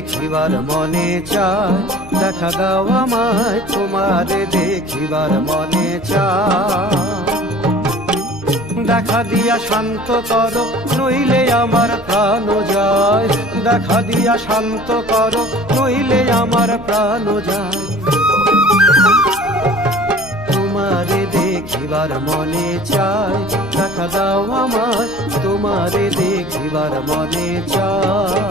দেখিবার মনে চায়, দেখা দাও আমায় তোমারে দেখিবার মনে চায়। দেখা দিয়া শান্ত করো নইলে আমার প্রাণ যায়, দেখা দিয়া শান্ত করো নইলে আমার প্রাণ যায়। তোমারে দেখিবার মনে চায়, দেখা দাও আমায় তোমারে দেখিবার মনে চায়।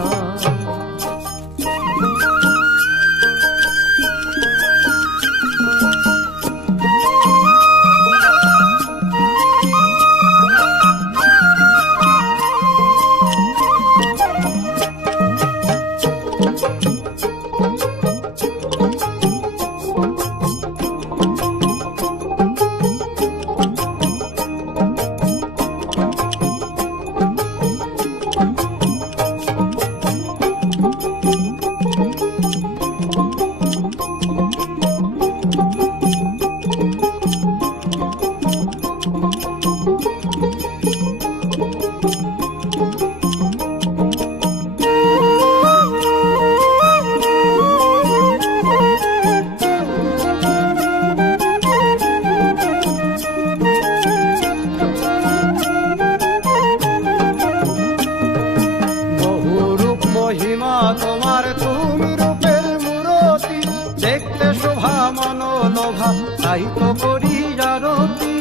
তোমার তুমি রূপের মূরতি, দেখতে শোভা মনোলোভা তাই তো করি আরতি।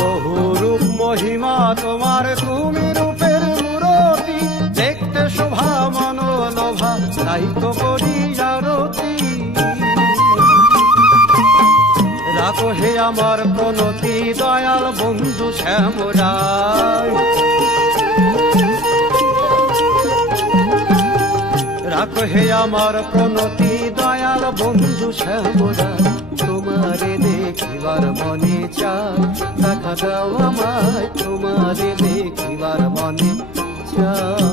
বহু রূপ মহিমা তোমার তুমি রূপের মূরতি, দেখতে শোভা মনোলোভা তাই তো করি আরতি। রাখো হে আমার প্রণতি দয়াল বন্ধু শ্যামরায়, রাখো হে আমার প্রণতি দয়াল বন্ধু শ্যামরায়। তোমারে দেখিবার মনে চায়, দেখা দাও আমায় তোমারে দেখিবার মনে চায়।